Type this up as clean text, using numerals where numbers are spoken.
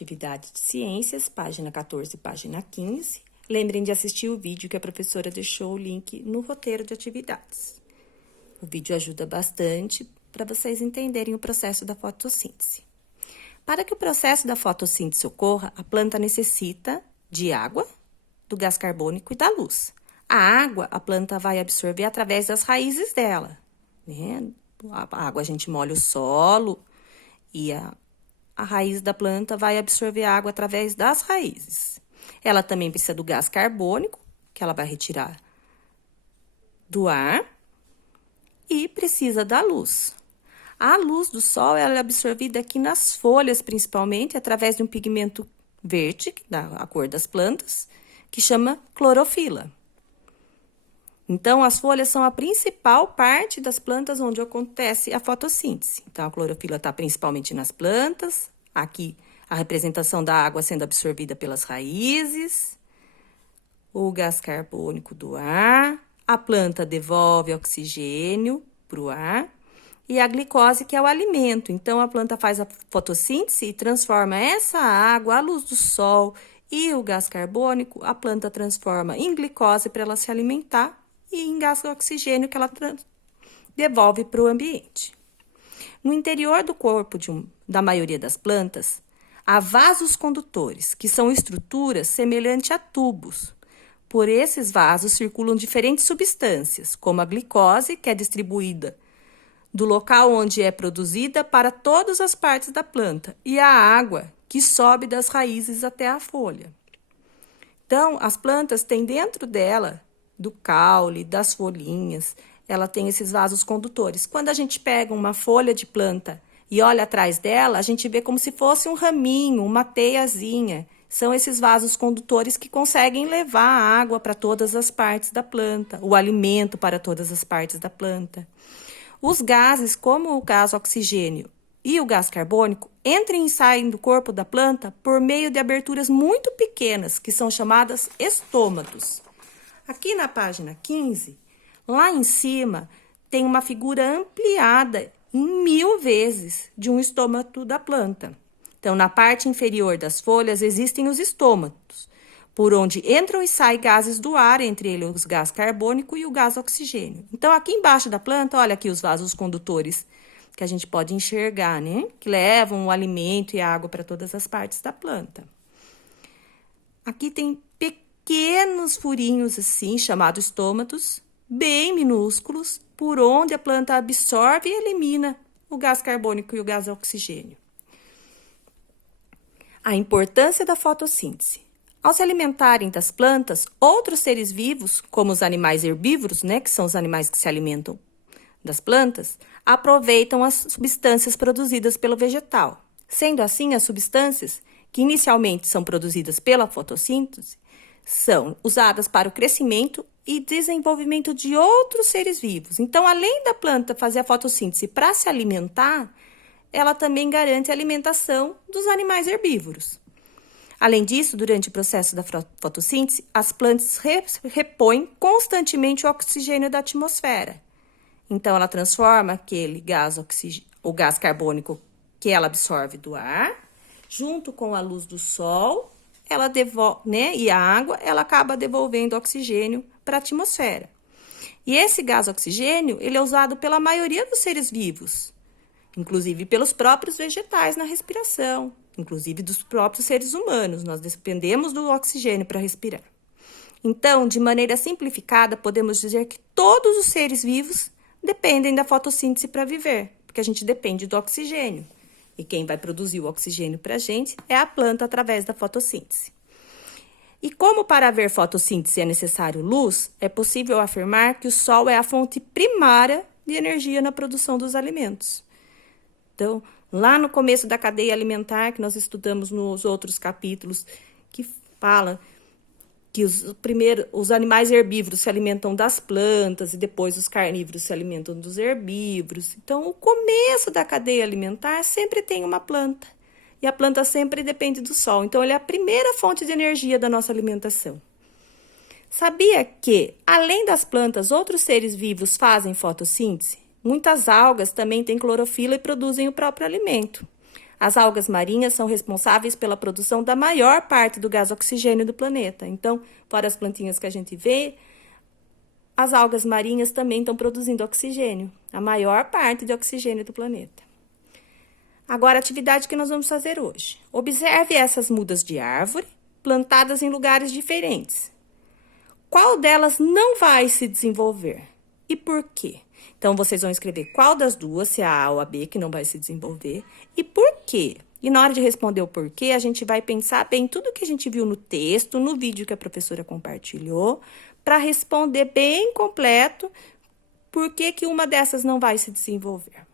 Atividade de Ciências, página 14 e página 15. Lembrem de assistir o vídeo que a professora deixou o link no roteiro de atividades. O vídeo ajuda bastante para vocês entenderem o processo da fotossíntese. Para que o processo da fotossíntese ocorra, a planta necessita de água, do gás carbônico e da luz. A água, a planta vai absorver através das raízes dela, né? A água a gente molha o solo e a raiz da planta vai absorver a água através das raízes. Ela também precisa do gás carbônico, que ela vai retirar do ar, e precisa da luz. A luz do sol ela é absorvida aqui nas folhas, principalmente, através de um pigmento verde, que dá a cor das plantas, que chama clorofila. Então, as folhas são a principal parte das plantas onde acontece a fotossíntese. Então, a clorofila está principalmente nas plantas, aqui a representação da água sendo absorvida pelas raízes, o gás carbônico do ar, a planta devolve oxigênio para o ar, e a glicose, que é o alimento. Então, a planta faz a fotossíntese e transforma essa água, a luz do sol e o gás carbônico, a planta transforma em glicose para ela se alimentar e em gás oxigênio que ela devolve para o ambiente. No interior do corpo da maioria das plantas, há vasos condutores, que são estruturas semelhantes a tubos. Por esses vasos circulam diferentes substâncias, como a glicose, que é distribuída do local onde é produzida para todas as partes da planta, e a água, que sobe das raízes até a folha. Então, as plantas têm dentro dela, do caule, das folhinhas, ela tem esses vasos condutores. Quando a gente pega uma folha de planta e olha atrás dela, a gente vê como se fosse um raminho, uma teiazinha. São esses vasos condutores que conseguem levar a água para todas as partes da planta, o alimento para todas as partes da planta. Os gases, como o gás oxigênio e o gás carbônico, entram e saem do corpo da planta por meio de aberturas muito pequenas, que são chamadas estômatos. Aqui na página 15, lá em cima, tem uma figura ampliada em 1000 vezes de um estômato da planta. Então, na parte inferior das folhas existem os estômatos, por onde entram e saem gases do ar, entre eles o gás carbônico e o gás oxigênio. Então, aqui embaixo da planta, olha aqui os vasos condutores que a gente pode enxergar, né? Que levam o alimento e a água para todas as partes da planta. Aqui tem pequenos furinhos assim, chamados estômatos, bem minúsculos, por onde a planta absorve e elimina o gás carbônico e o gás oxigênio. A importância da fotossíntese. Ao se alimentarem das plantas, outros seres vivos, como os animais herbívoros, né, que são os animais que se alimentam das plantas, aproveitam as substâncias produzidas pelo vegetal. Sendo assim, as substâncias, que inicialmente são produzidas pela fotossíntese, são usadas para o crescimento e desenvolvimento de outros seres vivos. Então, além da planta fazer a fotossíntese para se alimentar, ela também garante a alimentação dos animais herbívoros. Além disso, durante o processo da fotossíntese, as plantas repõem constantemente o oxigênio da atmosfera. Então, ela transforma o gás carbônico que ela absorve do ar, junto com a luz do sol, ela devolve, né, e a água, ela acaba devolvendo oxigênio para a atmosfera. E esse gás oxigênio, ele é usado pela maioria dos seres vivos, inclusive pelos próprios vegetais na respiração, inclusive dos próprios seres humanos. Nós dependemos do oxigênio para respirar. Então, de maneira simplificada, podemos dizer que todos os seres vivos dependem da fotossíntese para viver, porque a gente depende do oxigênio. E quem vai produzir o oxigênio para a gente é a planta através da fotossíntese. E como para haver fotossíntese é necessário luz, é possível afirmar que o sol é a fonte primária de energia na produção dos alimentos. Então, lá no começo da cadeia alimentar, que nós estudamos nos outros capítulos, que fala que os animais herbívoros se alimentam das plantas e depois os carnívoros se alimentam dos herbívoros. Então, o começo da cadeia alimentar sempre tem uma planta. E a planta sempre depende do sol. Então, ele é a primeira fonte de energia da nossa alimentação. Sabia que, além das plantas, outros seres vivos fazem fotossíntese? Muitas algas também têm clorofila e produzem o próprio alimento. As algas marinhas são responsáveis pela produção da maior parte do gás oxigênio do planeta. Então, fora as plantinhas que a gente vê, as algas marinhas também estão produzindo oxigênio, a maior parte de oxigênio do planeta. Agora, a atividade que nós vamos fazer hoje. Observe essas mudas de árvore plantadas em lugares diferentes. Qual delas não vai se desenvolver? E por quê? Então, vocês vão escrever qual das duas, se é a A ou a B, que não vai se desenvolver, e por quê. E na hora de responder o porquê, a gente vai pensar bem tudo que a gente viu no texto, no vídeo que a professora compartilhou, para responder bem completo por que uma dessas não vai se desenvolver.